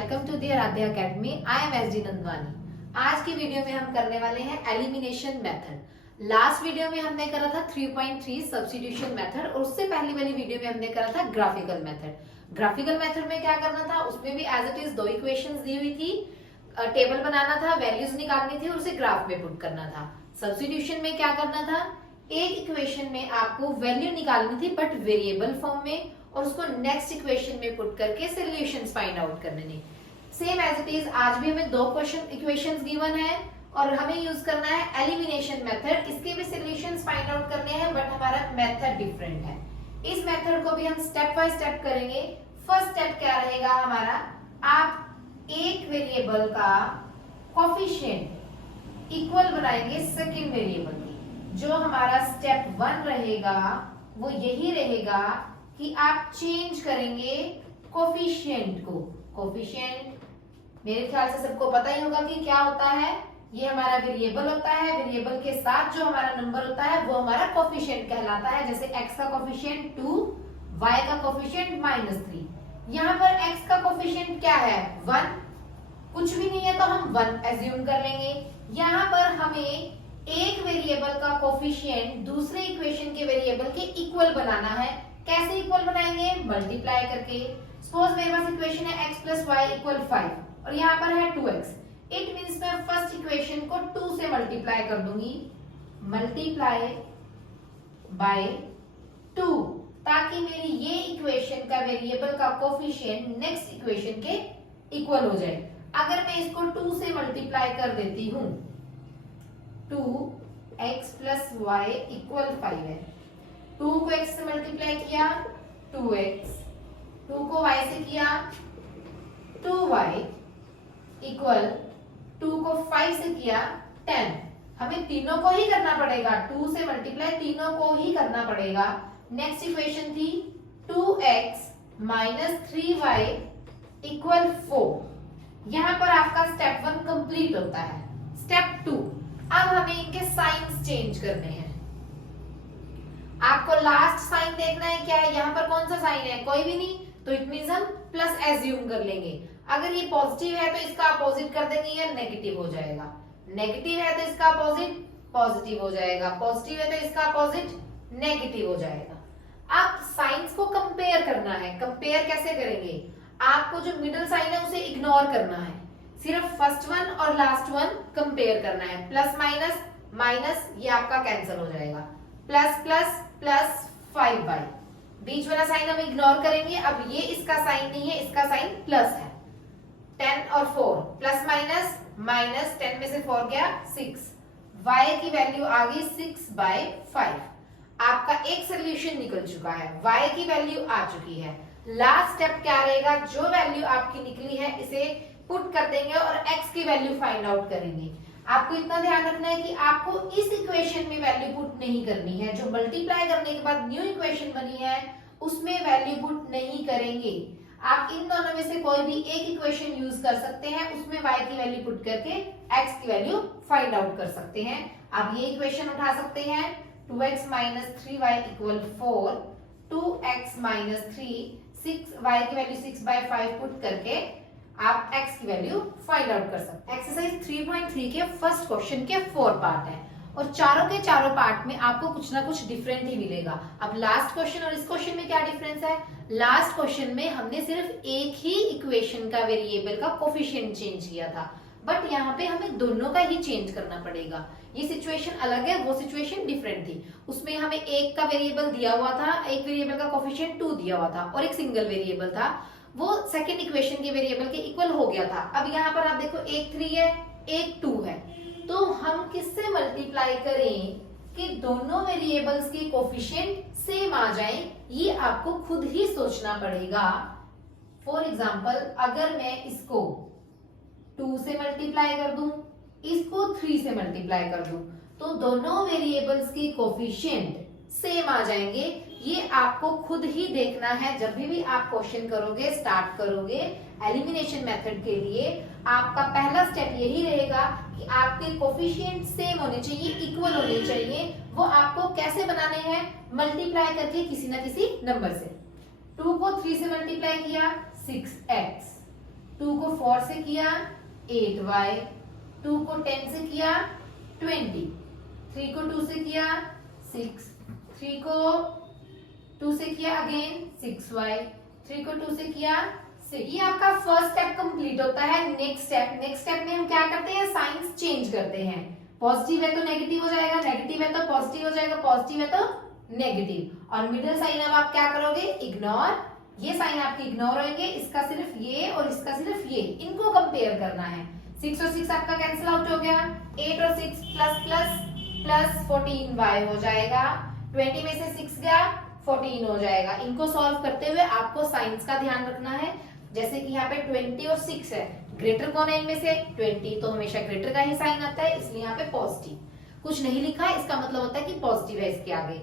Welcome to the Aaradhya academy. I am S D Nandwani. आज की video में हम करने वाले हैं एलिमिनेशन मेथड। लास्ट वीडियो में हमने करा था 3.3 सब्स्टिट्यूशन मेथड और उससे पहली वाली वीडियो में हमने करा था ग्राफिकल मेथड। ग्राफिकल मेथड में क्या करना था, उसमें भी एज इट इज दो इक्वेशंस दी हुई थी, टेबल बनाना था, वैल्यूज निकालनी थी और उसे ग्राफ में पुट करना था। सब्स्टिट्यूशन में क्या करना था, एक इक्वेशन में आपको वैल्यू निकालनी थी बट वेरिएबल फॉर्म में और उसको नेक्स्ट इक्वेशन में पुट करके सॉल्यूशंस फाइंड आउट करने ने। सेम एज इट इज आज भी हमें दो क्वेश्चन इक्वेशंस गिवन है और हमें यूज करना है एलिमिनेशन मेथड। इसके भी सॉल्यूशंस फाइंड आउट करने हैं बट हमारा मेथड डिफरेंट है। इस मेथड को भी हम स्टेप बाय स्टेप करेंगे। फर्स्ट स्टेप क्या रहेगा हमारा, आप एक वेरिएबल का कोफिशिएंट इक्वल बनाएंगे सेकंड वेरिएबल की। जो हमारा स्टेप 1 रहेगा वो यही रहेगा कि आप चेंज करेंगे कोफिशिएंट को। कोफिशिएंट मेरे ख्याल से सबको पता ही होगा कि क्या होता है। ये हमारा वेरिएबल होता है, वेरिएबल के साथ जो हमारा नंबर होता है वो हमारा कोफिशिएंट कहलाता है। जैसे x का कोफिशिएंट 2, y का कोफिशिएंट -3। यहाँ पर x का कोफिशिएंट क्या है, 1। कुछ भी नहीं है तो हम 1 एज्यूम कर लेंगे। यहाँ पर हमें एक वेरिएबल का कोफिशिएंट दूसरे इक्वेशन के वेरिएबल के इक्वल बनाना है। कैसे इक्वल बनाएंगे, मल्टीप्लाई करके। सपोज मेरे पास इक्वेशन है x + y = 5 और यहाँ पर है 2x। इट मींस मैं फर्स्ट इक्वेशन को 2 से मल्टीप्लाई कर दूंगी, मल्टीप्लाई बाय 2, ताकि मेरी ये इक्वेशन का वेरिएबल का कोफिशिएंट नेक्स्ट इक्वेशन के इक्वल हो जाए। अगर मैं इसको 2 से मल्टीप्लाई कर देती हूं, 2x + y = 5 है। 2 को x से मल्टीप्लाई किया 2x, 2 को y से किया 2y इक्वल 2 को 5 से किया 10। हमें तीनों को ही करना पड़ेगा, 2 से मल्टीप्लाई तीनों को ही करना पड़ेगा। नेक्स्ट इक्वेशन थी 2x - 3y = 4। यहां पर आपका स्टेप 1 कंप्लीट होता है। स्टेप 2, अब हमें इनके साइंस चेंज करने हैं। आपको लास्ट साइन देखना है, क्या है यहाँ पर, कौन सा साइन है, कोई भी नहीं, तो इट मींस हम प्लस एज्यूम कर लेंगे। अगर ये पॉजिटिव है तो इसका अपोजिट कर देंगे, या नेगेटिव हो जाएगा। नेगेटिव है तो इसका अपोजिट पॉजिटिव हो जाएगा, पॉजिटिव है तो इसका अपोजिट नेगेटिव हो जाएगा। अब साइंस को कंपेयर करना है। कंपेयर कैसे करेंगे, आपको जो मिडिल साइन है उसे इग्नोर करना है, सिर्फ फर्स्ट वन और लास्ट वन कंपेयर करना है। प्लस माइनस माइनस ये आपका कैंसिल हो जाएगा, प्लस प्लस प्लस 5y। बीच वाला साइन हम इग्नोर करेंगे। अब ये इसका साइन नहीं है, इसका साइन प्लस है। 10 और 4 प्लस माइनस माइनस, 10 में से 4 गया 6। y की वैल्यू आ गई 6/5। आपका एक सोल्यूशन निकल चुका है, y की वैल्यू आ चुकी है। लास्ट स्टेप क्या रहेगा, जो वैल्यू आपकी निकली है इसे पुट कर देंगे और x की वैल्यू फाइंड आउट करेंगे। आपको इतना ध्यान रखना है कि आपको इस इक्वेशन में वैल्यू पुट नहीं करनी है। जो मल्टीप्लाई करने के बाद न्यू इक्वेशन बनी है उसमें वैल्यू पुट नहीं करेंगे। आप इन दोनों में से कोई भी एक इक्वेशन यूज कर सकते हैं, उसमें y की वैल्यू पुट करके x की वैल्यू फाइंड आउट कर सकते हैं। आप ये इक्वेशन उठा सकते हैं, 2x - 3y = 4, 2x - 3, 6y की वैल्यू 6/5 पुट करके आप x की वैल्यू फाइंड आउट कर सकते हैं। एक्सरसाइज 3.3 के फर्स्ट क्वेश्चन के 4 पार्ट हैं और चारों के चारों पार्ट में आपको कुछ ना कुछ डिफरेंट ही मिलेगा। अब लास्ट क्वेश्चन और इस क्वेश्चन में क्या डिफरेंस है, लास्ट क्वेश्चन में हमने सिर्फ एक ही इक्वेशन का वेरिएबल का कोफिशिएंट चेंज किया था, बट यहाँ पे हमें दोनों का ही चेंज करना पड़ेगा। ये सिचुएशन अलग है, वो सिचुएशन डिफरेंट थी। उसमें हमें एक का वेरिएबल दिया हुआ था, एक वेरिएबल का कोफिशिएंट 2 दिया हुआ था और एक सिंगल वेरिएबल था, वो सेकंड इक्वेशन के वेरिएबल के इक्वल हो गया था। अब यहाँ पर आप देखो एक 3 है, एक 2 है, तो हम किससे मल्टीप्लाई करें कि दोनों वेरिएबल्स के कोफिशिएंट सेम आ जाए, ये आपको खुद ही सोचना पड़ेगा। फॉर एग्जांपल अगर मैं इसको 2 से मल्टीप्लाई कर दूं, इसको 3 से मल्टीप्लाई कर दूं, तो दोनों वेरिएबल्स के कोफिशिएंट सेम आ जाएंगे। ये आपको खुद ही देखना है। जब भी आप क्वेश्चन करोगे, स्टार्ट करोगे एलिमिनेशन मेथड के लिए, आपका पहला स्टेप यही रहेगा कि आपके कोफिशिएंट सेम होने चाहिए, इक्वल होने चाहिए। वो आपको कैसे बनाने हैं, मल्टीप्लाई करके किसी ना किसी नंबर से। 2 को 3 से मल्टीप्लाई किया 6x, 2 को 4 से किया 8y, 2 को 10 से किया 20, 3 को 2 से किया 6, 3 को 2 से किया अगेन 6y, 3 को 2 से किया 6। ये आपका फर्स्ट स्टेप कंप्लीट होता है। नेक्स्ट स्टेप में हम क्या करते हैं, साइंस चेंज करते हैं। पॉजिटिव है तो नेगेटिव हो जाएगा, नेगेटिव है तो पॉजिटिव हो जाएगा, पॉजिटिव है तो नेगेटिव। और मिडिल साइन अब आप क्या करोगे, इग्नोर। ये साइन आपके इग्नोर होंगे, इसका सिर्फ ये और इसका सिर्फ ये, इनको कंपेयर करना है। 6 और 6 आपका कैंसिल आउट हो गया, 8 और 6 प्लस प्लस प्लस 14y हो जाएगा, 20 में से 6 गया 14 हो जाएगा। इनको सॉल्व करते हुए आपको साइंस का ध्यान रखना है। जैसे कि यहाँ पे 20 और 6 है, ग्रेटर कौन है इनमें से, 20, तो हमेशा ग्रेटर का ही साइन आता है, इसलिए यहाँ पे पॉजिटिव। कुछ नहीं लिखा है, इसका मतलब होता है कि पॉजिटिव है इसके आगे।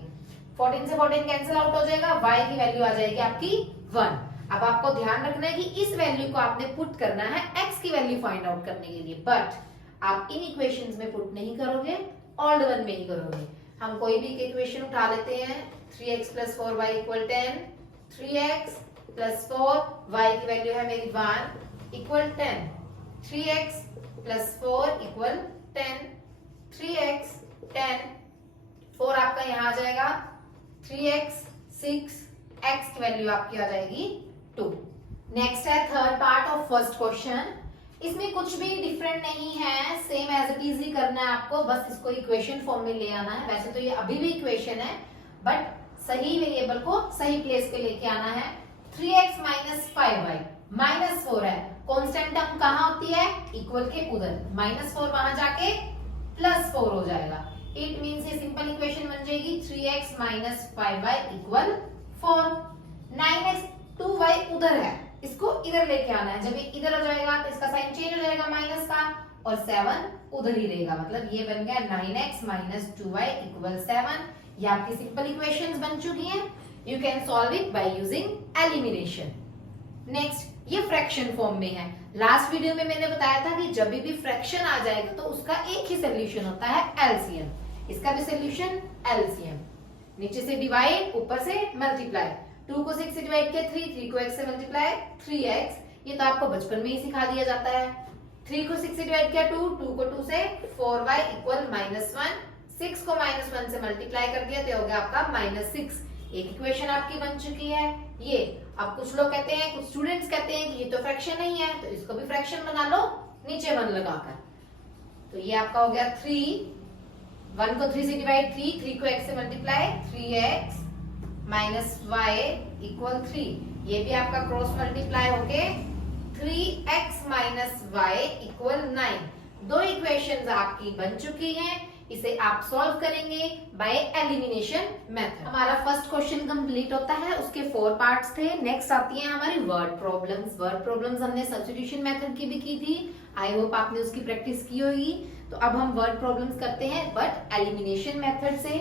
14 से 14 कैंसिल आउट हो जाएगा, y की वैल्यू आ जाएगी आपकी 1। अब आपको ध्यान रखना है कि इस वैल्यू को आपने पुट करना है x की वैल्यू फाइंड आउट करने के लिए, बट आप इन इक्वेशंस में पुट नहीं करोगे, ऑल्ड वन में ही करोगे। हम कोई भी इक्वेशन उठा लेते हैं, 3x + 4y = 10, 3x + 4y की वैल्यू है मेरी 1 = 10, 3x + 4 = 10, 3x 10, 4 आपका यहाँ आ जाएगा, 3x 6, x की वैल्यू आपकी आ जाएगी 2। नेक्स्ट है third part of first question. इसमें कुछ भी डिफरेंट नहीं है, सेम एज इट इज ही करना है आपको, बस इसको इक्वेशन फॉर्म में ले आना है। वैसे तो ये अभी भी इक्वेशन है, बट सही वेरिएबल को सही प्लेस पे लेके आना है। 3x - 5y -4 है, कांस्टेंट टर्म कहाँ होती है, इक्वल के उधर, -4 वहां जाके +4 हो जाएगा। इट मींस ये सिंपल इक्वेशन बन जाएगी 3x - 5y = 4। 9x 2y उधर है, इसको इधर लेके आना है। जब ये इधर हो जाएगा तो इसका साइन चेंज हो जाएगा माइनस का, और 7 उधर ही रहेगा, मतलब ये बन गया 9x - 2y = 7। ये आपकी सिंपल इक्वेशंस बन चुकी हैं। You can solve it by using elimination. Next, ये फ्रैक्शन फॉर्म में है। लास्ट वीडियो में मैंने बताया था कि जब भी फ्रैक्शन आ जाएगा तो उसका एक ही सोल्यूशन होता है, एलसीएम। इसका भी सोल्यूशन एलसीएम। नीचे से डिवाइड, ऊपर से मल्टीप्लाई। 2 को 6 से डिवाइड किया 3, 3 को x से मल्टीप्लाई 3x, ये तो आपको बचपन में ही सिखा दिया जाता है। 3 को 6 से डिवाइड किया 2, 2 को 2 से 4y = -1, 6 को -1 से मल्टीप्लाई कर दिया तो हो गया आपका -6। एक इक्वेशन आपकी बन चुकी है ये। अब कुछ लोग कहते हैं, कुछ स्टूडेंट्स कहते हैं कि ये तो फ्रैक्शन नहीं है, तो इसको भी फ्रैक्शन बना लो नीचे 1 लगाकर। तो ये आपका हो गया 3, 1 को 3 से डिवाइड 3, 3 को x से मल्टीप्लाई 3x - y = 3। ये भी आपका क्रॉस मल्टीप्लाई होके 3x - y = 9। दो इक्वेशंस आपकी बन चुकी हैं, इसे आप सॉल्व करेंगे बाय एलिमिनेशन मेथड। हमारा फर्स्ट क्वेश्चन कंप्लीट होता है, उसके 4 पार्ट्स थे। नेक्स्ट आती है हमारी वर्ड प्रॉब्लम्स। वर्ड प्रॉब्लम्स हमने सब्स्टिट्यूशन मेथड की भी की थी, आई होप आपने उसकी प्रैक्टिस की होगी। तो अब हम वर्ड प्रॉब्लम्स करते हैं बट एलिमिनेशन मेथड से।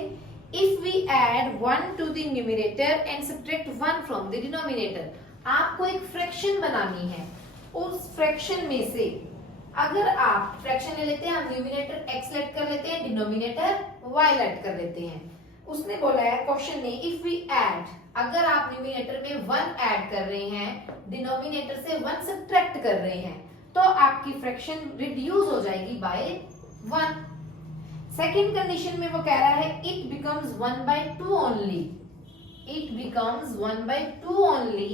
If we add 1 to the numerator and subtract 1 from the denominator, आपको एक फ्रैक्शन बनानी है। उस फ्रैक्शन में से अगर आप फ्रैक्शन ले लेते हैं, हम न्यूमरेटर x लेट कर लेते हैं, डिनोमिनेटर y लेट कर लेते हैं। उसने बोला है क्वेश्चन में, इफ वी ऐड, अगर आप न्यूमरेटर में 1 ऐड कर रहे हैं, डिनोमिनेटर से 1 सब्ट्रैक्ट कर रहे हैं, तो आपकी फ्रैक्शन रिड्यूस हो जाएगी बाय 1। सेकेंड कंडीशन में वो कह रहा है it becomes 1/2 only, it becomes 1/2 only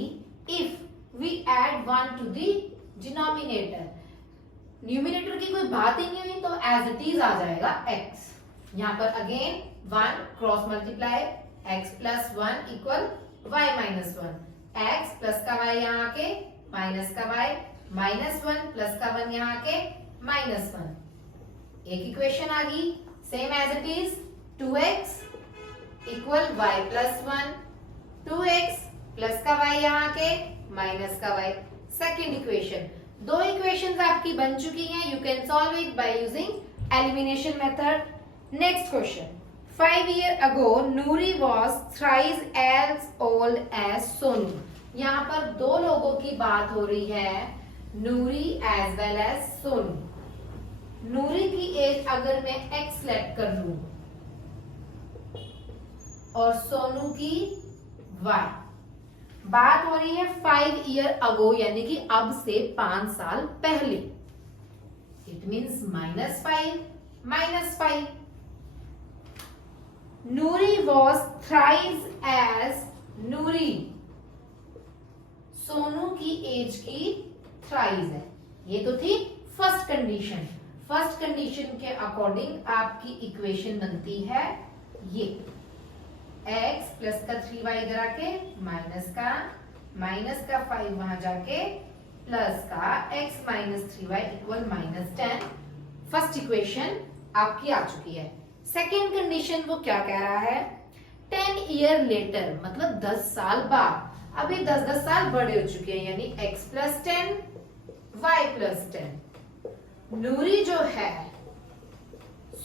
if we add 1 to the denominator. Numerator की कोई बात ही नहीं हुई तो एज इट इज आ जाएगा x। यहाँ पर again 1 cross multiply, x + 1 = y - 1, x plus का y यहाँ आके माइनस का y, -1 प्लस का 1 यहाँ आके -1। एक इक्वेशन आ गई same as it is, 2x = y + 1, 2x plus का y यहाँ आके माइनस का y। सेकेंड इक्वेशन, दो इक्वेशंस आपकी बन चुकी हैं। You can solve it by using elimination method. Next question, 5 years ago Noori was thrice as old as Sonu. यहाँ पर दो लोगों की बात हो रही है, Noori as well as Sonu. Noori की एज अगर मैं x लेट कर लूं और सोनू की y, बात हो रही है 5 ईयर अगो, यानी कि अब से 5 साल पहले। It means -5 Noori was thrice age Noori, Sonu की एज की थ्राइस है। ये तो थी फर्स्ट कंडीशन। फर्स्ट कंडीशन के अकॉर्डिंग आपकी इक्वेशन बनती है ये x प्लस का 3y इधर आके माइनस का 5 वहां जाके प्लस का x minus 3y equal -10। First equation आपकी आ चुकी है। सेकेंड कंडीशन वो क्या कह रहा है, 10 ईयर लेटर, मतलब 10 साल बाद। अभी 10 साल बड़े हो चुके हैं, यानी x प्लस 10 y प्लस 10। नूरी जो है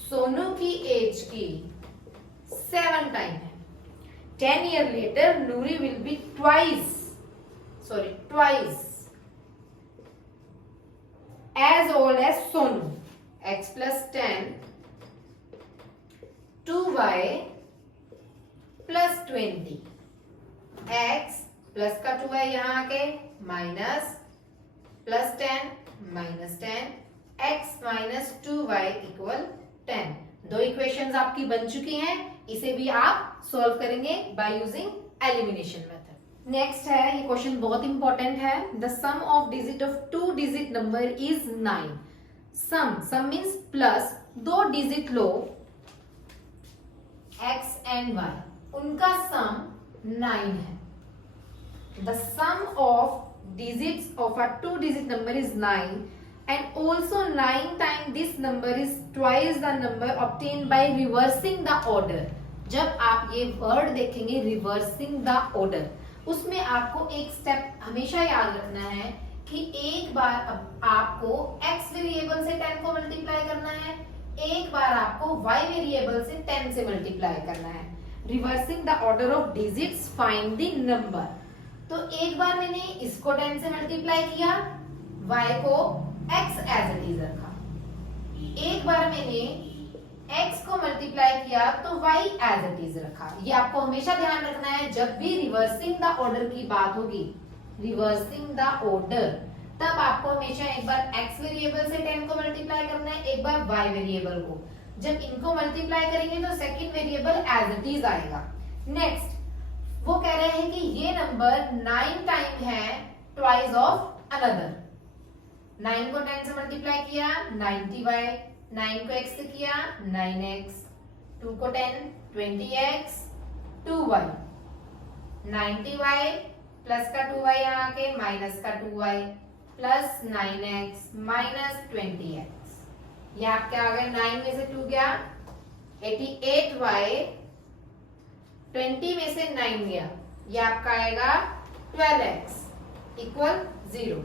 सोनू की एज की 7 टाइम है। 10 year later Nuri will be twice as old as Sonu। x plus 10 2y plus 20, x plus का 2y यहां आके minus plus 10 -10 x minus 2y equal 10। दो इक्वेशंस आपकी बन चुकी हैं। इसे भी आप सॉल्व करेंगे by using elimination method. Next है, ये क्वेश्चन बहुत इंपॉर्टेंट है। The sum of digit of 2 digit number is 9। Sum means plus, 2 digit लो x एंड y, उनका सम 9 है। The sum of digits of a 2 digit number is 9 and also 9 times this number is twice the number obtained by reversing the order। जब आप ये word देखेंगे reversing the order, उसमें आपको एक step हमेशा याद रखना है कि एक बार अब आपको x वेरिएबल से 10 को मल्टीप्लाई करना है, एक बार आपको y वेरिएबल से 10 से मल्टीप्लाई करना है। Reversing the order of digits find the number. तो एक बार मैंने इसको 10 से मल्टीप्लाई किया, y को x एज इट इज रखा। एक बार मैंने x को मल्टीप्लाई किया तो y एज इट इज रखा। ये आपको हमेशा ध्यान रखना है, जब भी रिवर्सिंग द ऑर्डर की बात होगी, रिवर्सिंग द ऑर्डर, तब आपको हमेशा एक बार x वेरिएबल से 10 को मल्टीप्लाई करना है, एक बार y वेरिएबल को। जब इनको मल्टीप्लाई करेंगे तो second variable as it is आएगा। नेक्स्ट वो कह रहे हैं कि ये नंबर 9 टाइम है ट्वाइस ऑफ अनदर। 9 को 10 से मल्टीप्लाई किया 90y, 9 को x से किया 9x, 2 को 10 20x, 2y, 90y प्लस का 2y यहाँ आके माइनस का 2y plus 9x minus 20x। ये आपके आ गए 9 में से 2 गया 88y, 20 में से 9 गया, ये आपका आएगा 12x इक्वल 0।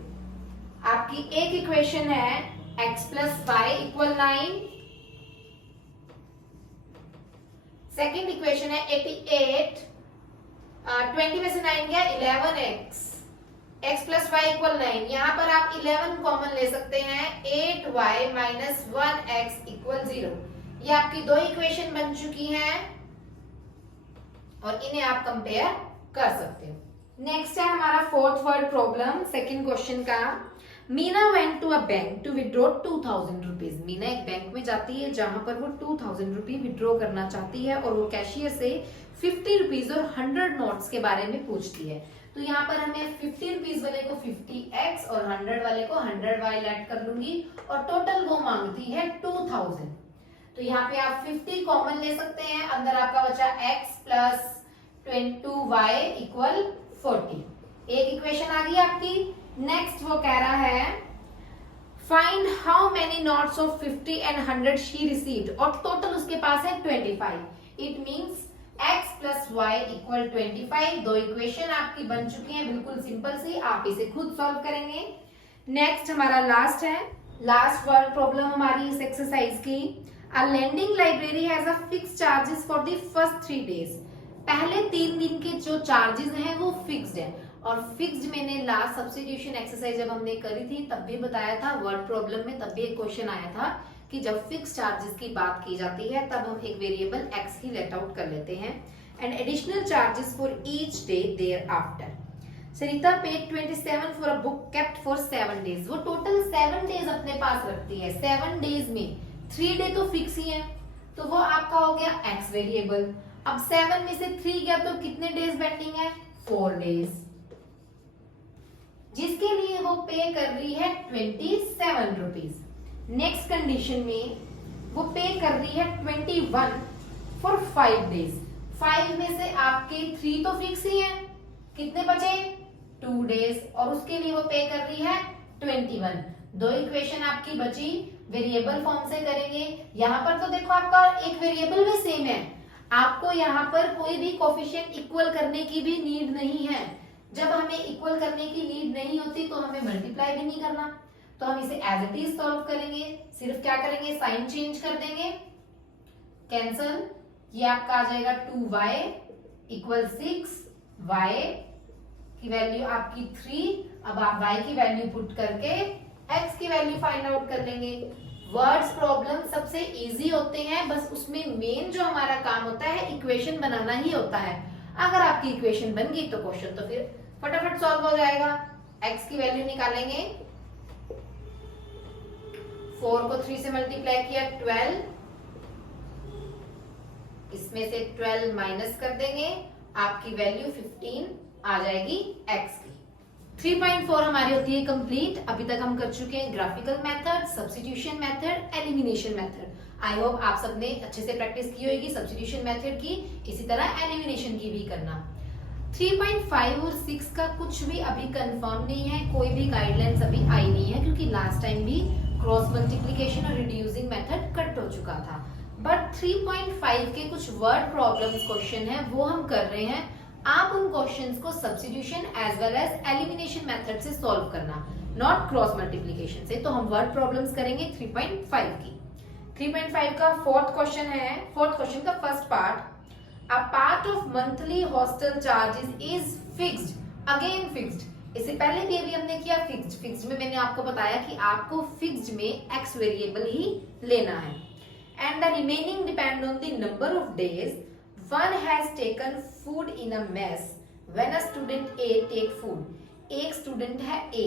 आपकी एक इक्वेशन है x plus y equal 9। Second equation है 88, 20 में से 9 गया 11x, x plus y equal 9। यहां पर आप 11 कॉमन ले सकते हैं, 8y माइनस 1x इक्वल 0। ये आपकी दो इक्वेशन बन चुकी हैं और इन्हें आप कंपेयर कर सकते हो। नेक्स्ट है हमारा fourth word problem, second question का। Meena went to a bank to withdraw 2000 rupees. Meena एक बैंक में जाती है जहां पर वो 2000 रुपीज विड्रॉ करना चाहती है और वो कैशियर से 50 रुपीज और 100 नोट्स के बारे में पूछती है। तो यहाँ पर हमें 50 रुपीज वाले को 50x और 100 वाले को 100y ऐड कर लूंगी और टोटल वो मांगती है 2000। तो यहाँ पे आप 50 कॉमन ले सकते हैं, अंदर आपका बचा x प्लस 22y इक्वल 40। एक इक्वेशन आ गई आपकी। नेक्स्ट वो कह रहा है find how many notes of 50 and 100 she received, और टोटल उसके पास है 25। It means x plus y equal 25। दो इक्वेशन आपकी बन चुकी हैं, बिल्कुल सिंपल सी, आप इसे खुद सॉल्व करेंगे। नेक्स्ट हमारा लास्ट है, लास्ट वर्ड प्रॉब्लम हमारी इस एक्सरसाइज की। A lending library has a fixed charges for the first 3 days. पहले 3 दिन के जो चार्जेस हैं वो फिक्स्ड है, और फिक्स्ड मैंने लास्ट सब्स्टिट्यूशन एक्सरसाइज जब हमने करी थी तब भी बताया था, वर्ड प्रॉब्लम में तब भी एक क्वेश्चन आया था कि जब फिक्स चार्जेस की बात की जाती है तब हम एक वेरिएबल x ही लेट आउट कर लेते हैं, and additional charges for each day thereafter. Sarita paid 27 for a book kept for 7 days। वो टोटल 7 days अपने पास रखती है। 7 days में 3 डे तो फिक्स ही है, तो वो आपका हो गया एक्स वेरिएबल। अब 7 में से 3 गया तो कितने डेज पेंडिंग है? 4 days, जिसके लिए वो पे कर रही है 27 रुपीज। नेक्स्ट कंडीशन में वो पे कर रही है 21 फॉर 5 days। 5 में से आपके 3 तो फिक्स ही है, कितने बचे? 2 days, और उसके लिए वो पे कर रही है 21। दो इक्वेशन आपकी बची, वेरिएबल फॉर्म से करेंगे। यहाँ पर तो देखो आपका एक वेरिएबल भी सेम है, आपको यहाँ पर कोई भी कोफिशिएंट इक्वल करने की भी नीड नहीं है। जब हमें इक्वल करने की नीड नहीं होती तो हमें मल्टीप्लाई भी नहीं करना, तो हम इसे एज इट इज सॉल्व करेंगे। सिर्फ क्या करेंगे? साइन चेंज कर देंगे, कैंसल, ये आपका आ जाएगा 2y इक्वल 6, y की वैल्यू आपकी 3। अब आप y की वैल्यू पुट करके x की वैल्यू फाइंड आउट कर लेंगे। वर्ड्स प्रॉब्लम सबसे इजी होते हैं, बस उसमें मेन जो हमारा काम होता है इक्वेशन बनाना ही होता है। अगर आपकी इक्वेशन बन गई तो क्वेश्चन तो फिर फटाफट सॉल्व हो जाएगा। x की वैल्यू निकालेंगे, 4 को 3 से मल्टीप्लाई किया 12, इसमें से 12 माइनस कर देंगे, आपकी वैल्यू 15 आ जाएगी x की। 3.4 हमारी होती है कंप्लीट। अभी तक हम कर चुके हैं graphical method, substitution method, elimination method. I hope आप सबने अच्छे से प्रैक्टिस की होगी सब्स्टिट्यूशन मेथड की, इसी तरह एलिमिनेशन की भी करना। 3.5 और 6 का कुछ भी अभी कंफर्म नहीं है, कोई भी गाइडलाइंस अभी आई नहीं है, क्योंकि लास्ट टाइम भी क्रॉस मल्टीप्लिकेशन और रिड्यूसिंग मेथड कट हो चुका था। बट 3.5 के कुछ वर्ड प्रॉब्लम्स क्वेश्चन है वो हम कर रहे हैं। आप उन क्वेश्चंस को substitution as well as elimination method से सॉल्व करना, नॉट क्रॉस मल्टीप्लिकेशन से। तो हम वर्ड प्रॉब्लम्स करेंगे 3.5 की। 3.5 का फोर्थ क्वेश्चन है। फोर्थ क्वेश्चन का first part, a part of monthly hostel charges is fixed, again fixed. इससे पहले भी अभी हमने किया फिक्स्ड। फिक्स्ड में मैंने आपको बताया कि आपको फिक्स्ड में एक्स वेरिएबल ही लेना है। And the remaining depend on the number of days one has taken food in a mess when a student A take food। एक स्टूडेंट है A,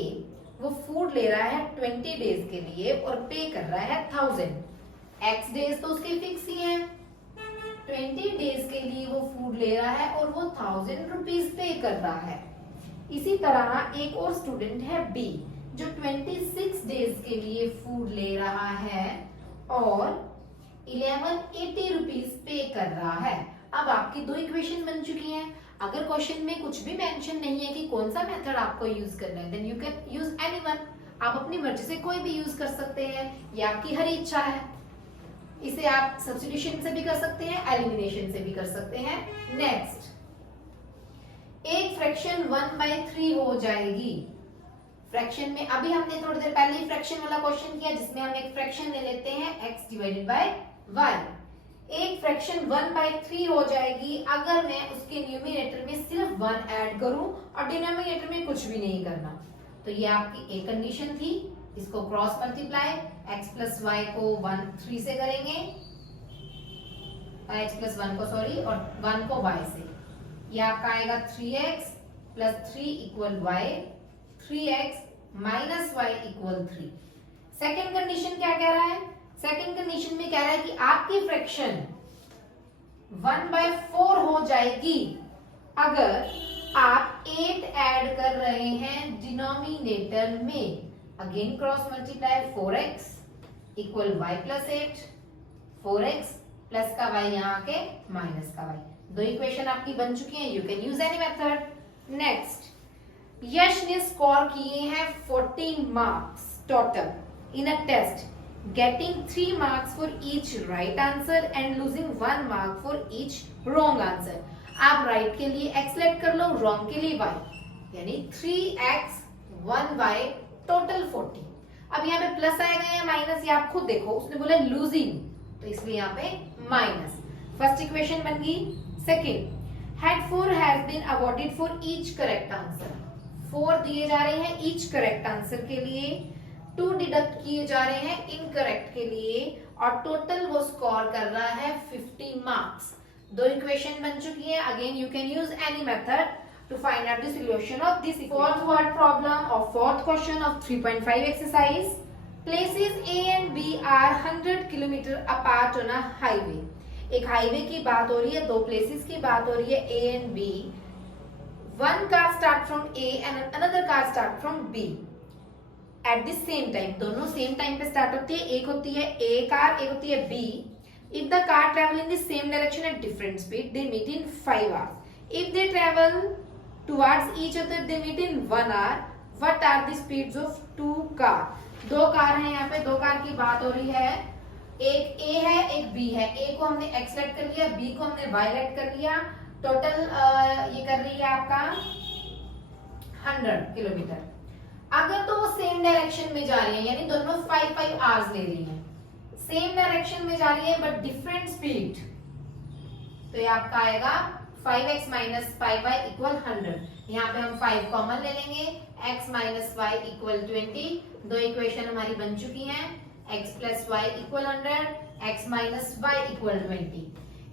वो फूड ले रहा है 20 डेज के लिए और पे कर रहा है 1000। x डेज तो उसके फिक्स ही हैं, 20 डेज के लिए वो फूड ले रहा है और वो 1000 रुपीज पे कर रहा है। इसी तरह एक और स्टूडेंट है B जो 26 डेज के लिए फूड ले रहा है और 1180 रुपीज पे कर रहा है। अब आपकी दो इक्वेशन बन चुकी हैं। अगर क्वेश्चन में कुछ भी मेंशन नहीं है कि कौन सा मेथड आपको यूज करना है, then you can use anyone. आप अपनी मर्जी से कोई भी यूज कर सकते हैं, ये आपकी हर इच्छा है। इसे आप सब्स्टिट्यूशन से भी कर सकते हैं, एलिमिनेशन से भी कर सकते हैं। नेक्स्ट, एक फ्रैक्शन 1/3 हो जाएगी। फ्रैक्शन में अभी हमने थोड़ी देर पहले ही फ्रैक्शन वाला क्वेश्चन किया जिसमें हम एक फ्रैक्शन ले लेते हैं x डिवाइडेड बाय y। एक फ्रैक्शन 1/3 हो जाएगी अगर मैं उसके न्यूमरेटर में सिर्फ 1 ऐड करूं और डिनोमिनेटर में कुछ भी नहीं करना। तो ये आपकी एक कंडीशन थी। इसको cross multiply x plus y को 3 से करेंगे, x प्लस 1 को सॉरी, और 1 को y से। ये आपका आएगा 3x plus 3 equal y, 3x minus y equal 3। Second condition क्या कह रहा है? सेकेंड कंडीशन में कह रहा है कि आपकी फ्रैक्शन 1/4 हो जाएगी अगर आप 8 ऐड कर रहे हैं डिनोमिनेटर में। Again cross multiply, 4x equal y plus 8, 4x plus का y यहाँ के माइनस का y। दो इक्वेशन आपकी बन चुकी हैं, you can use any method. Next, Yash ने स्कोर किए हैं 40 marks total in a test, getting 3 marks for each right answer and losing 1 mark for each wrong answer। आप right के लिए x सेलेक्ट कर लो, wrong के लिए y, यानी 3x 1y टोटल 40। अब यहाँ पे प्लस आएगा या माइनस, ये आप खुद देखो। उसने बोला losing, तो इसलिए यहाँ पे माइनस। फर्स्ट इक्वेशन बन गई। Second, head 4 has been awarded for each correct answer। 4 दिए जा रहे हैं each correct answer के लिए, 2 डिडक्ट किए जा रहे हैं इनकरेक्ट के लिए, और टोटल वो स्कोर कर रहा है 50 मार्क्स। दो इक्वेशन बन चुकी है। Again you can use any method. to find out the solution of this equation. Fourth word problem of fourth question of 3.5 exercise. Places A and B are 100 kilometer apart on a highway. एक highway की बात हो रही है, दो places की बात हो रही है A and B. One car start from A and another car start from B. At the same time, दोनों सेम टाइम पे स्टार्ट होती है. एक होती है A कार, एक होती है B. If the car travel in the same direction at different speed, they meet in 5 hours. If they travel towards each other, they meet in 1 hour. What are the speeds of two car? दो car हैं यहाँ पे, दो car की बात हो रही है. एक A है, एक B है. A को हमने X लेट कर लिया, B को हमने Y लेट कर लिया. टोटल ये कर रही है आपका 100 किलोमीटर. अगर तो वो सेम डायरेक्शन में जा रही है, यानी दोनों 5 आवर्स ले रही हैं, सेम डायरेक्शन में जा रही है बट डिफरेंट स्पीड, तो ये आपका आएगा 5x माइनस 5y इक्वल 100. यहाँ पे हम 5 कॉमन ले लेंगे. x minus y equal 20. दो इक्वेशन हमारी बन चुकी हैं. x plus y equal 100, x minus y equal 20.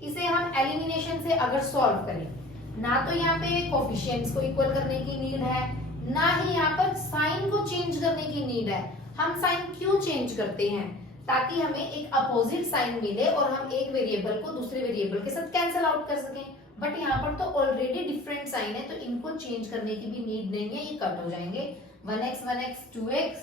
इसे हम एलिमिनेशन से अगर सॉल्व करें, ना तो यहाँ पे कोफिशिएंट्स को इक्वल करने की नीड है, ना ही यहाँ पर साइन को चेंज करने की नीड है. हम साइन क्यों चेंज करते हैं? ताकि हमें एक अपोजिट साइन मिले और हम एक वेरिएबल को दूसरे वेरिएबल के साथ कैंसिल आउट कर सकें. बट यहाँ पर तो ऑलरेडी डिफरेंट साइन है, तो इनको चेंज करने की भी नीड नहीं है, ये कट हो जाएंगे. 1x 2x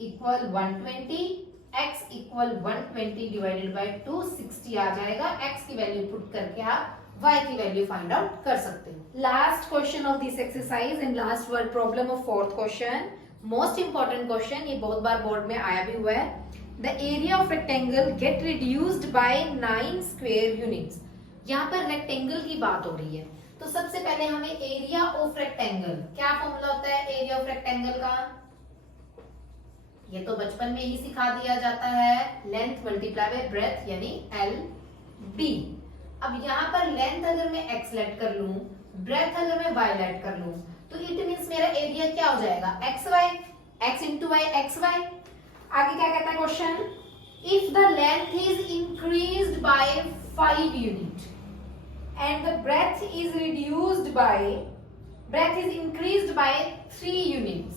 equal 120, x equal 120 divided by 2 60 आ जाएगा. x की वैल्यू पुट करके आप y की वैल्यू फाइंड आउट कर सकते हैं. Last question of this exercise and last word problem of fourth question. Most important question, ये बहुत बार बोर्ड में आया भी हुआ है. The area of rectangle gate reduced by 9 square units. यहाँ पर रेक्टेंगल की बात हो रही है, तो सबसे पहले हमें एरिया ऑफ रेक्टेंगल, क्या फॉर्मूला होता है एरिया ऑफ रेक्टेंगल का? ये तो बचपन में ही सिखा दिया जाता है. लेंथ मल्टीप्लाई बाय ब्रेथ यानी LB. अब यहाँ पर लेंथ अगर मैं x लेट कर लूं, ब्रेथ अगर मैं y लेट कर लूं, तो इट मींस मेरा एरिया क्या हो जाएगा? xy, x into y xy. आगे क्या कहता है question? If the length is increased by 5 unit and the breadth is increased by 3 units.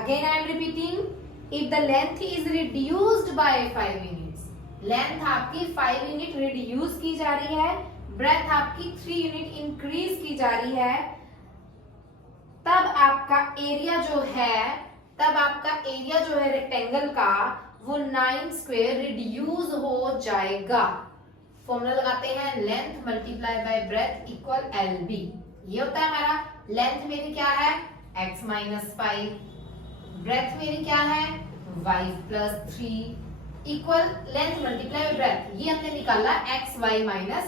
Again I am repeating, if the length is reduced by 5 units, length आपकी 5 unit reduce की जा रही है, breadth आपकी 3 यूनिट इंक्रीज की जा रही है, तब आपका एरिया जो है रेक्टेंगल का, वो 9 स्क्वायर रिड्यूस हो जाएगा. फॉर्मूला लगाते हैं, length multiply by breath equal LB. ये होता है हमारा, लेंथ मेरी क्या है? x माइनस 5, ब्रेथ मेरी क्या है? y plus 3 equal length multiply by breath. ये हमने निकाला x y माइनस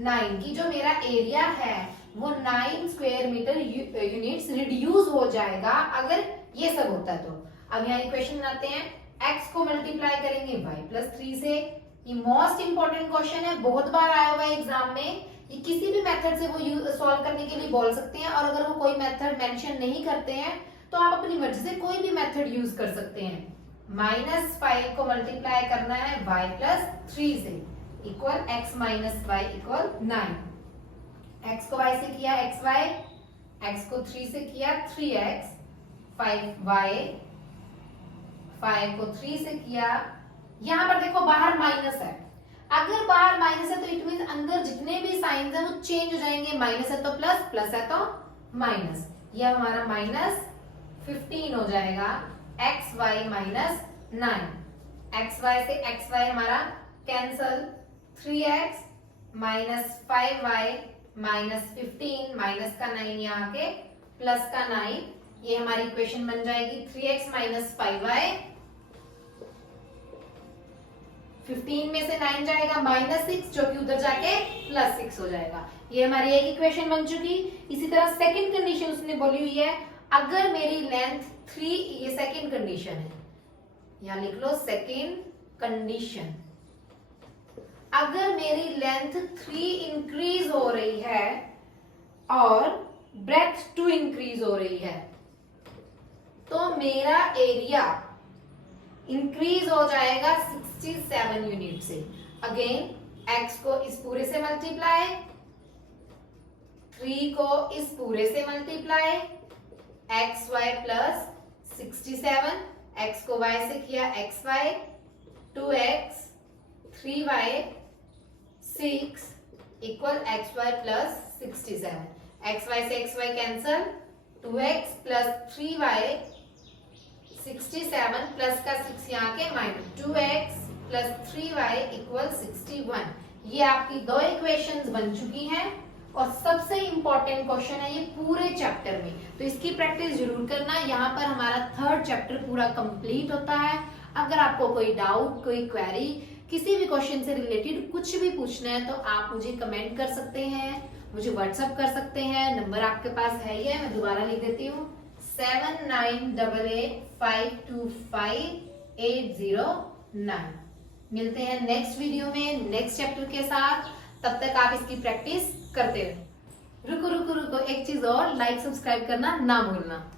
9 की, जो मेरा एरिया है वो 9 स्क्वायर मीटर यूनिट्स रिड्यूस हो जाएगा अगर ये सब होता है. तो अब यहाँ इक्वेशन बनाते हैं, x को मल्टीप्लाई करेंगे y प्लस 3 से. ये मोस्ट इंपॉर्टेंट क्वेश्चन है, बहुत बार आया हुआ है एग्जाम में. ये किसी भी मेथड से वो सॉल्व करने के लिए बोल सकते हैं, और अगर वो कोई मेथड मेंशन नहीं करते हैं तो आप अपनी मर्जी से कोई भी मेथड यूज कर सकते हैं. -5 को मल्टीप्लाई करना है y प्लस 3 से equal x minus y equal 9. x को y से किया xy, x को 3 से किया 3x, 5y, 5 को 3 से किया. यहाँ पर देखो बाहर माइनस है, अगर बाहर माइनस है तो इट मीन अंदर जितने भी साइंस हैं वो चेंज हो जाएंगे. माइनस है तो प्लस, प्लस है तो माइनस. ये हमारा -15 हो जाएगा. xy माइनस 9, xy से xy हमारा cancel. 3x minus 5y minus 15, minus का 9 यहाँ के प्लस का 9. ये हमारी इक्वेशन बन जाएगी 3x माइनस 5y. 15 में से 9 जाएगा -6, जो कि उधर जाके +6 हो जाएगा. ये हमारी एक इक्वेशन बन चुकी. इसी तरह सेकंड कंडीशन उसने बोली हुई है, अगर मेरी लेंथ 3, ये सेकंड कंडीशन है, यहाँ लिख लो सेकंड कंडीशन. अगर मेरी लेंथ 3 इंक्रीज हो रही है और ब्रेथ 2 इंक्रीज हो रही है, तो मेरा एरिया इंक्रीज हो जाएगा 67 यूनिट से. अगेन x को इस पूरे से मल्टीप्लाई, 3 को इस पूरे से multiply, x y plus 67, x को y से किया x y, 2x 3y 6 equal x y plus 67, x y से x y cancel, 2x plus 3y 67 plus का 6 यहाँ के minus, 2x plus 3y equal 61। ये आपकी दो इक्वेशंस बन चुकी हैं और सबसे इंपॉर्टेंट क्वेश्चन है ये पूरे चैप्टर में, तो इसकी प्रैक्टिस जरूर करना। यहाँ पर हमारा थर्ड चैप्टर पूरा कंप्लीट होता है। अगर आपको कोई डाउट, कोई क्वेरी, किसी भी क्वेश्चन से रिलेटेड कुछ भी पूछना है तो आप मुझे कमेंट कर सकते हैं, मुझे व्हाट्सएप कर सकते हैं। नंबर आपके पास है ही है, मैं दोबारा लिख देती हूँ, 7988525809। मिलते हैं नेक्स्ट वीडियो में नेक्स्ट चैप्टर के साथ, तब तक आप इसकी प्रैक्टिस करते रहो। रुको रुको रुको, एक चीज और, लाइक सब्सक्राइब करना ना भूलना।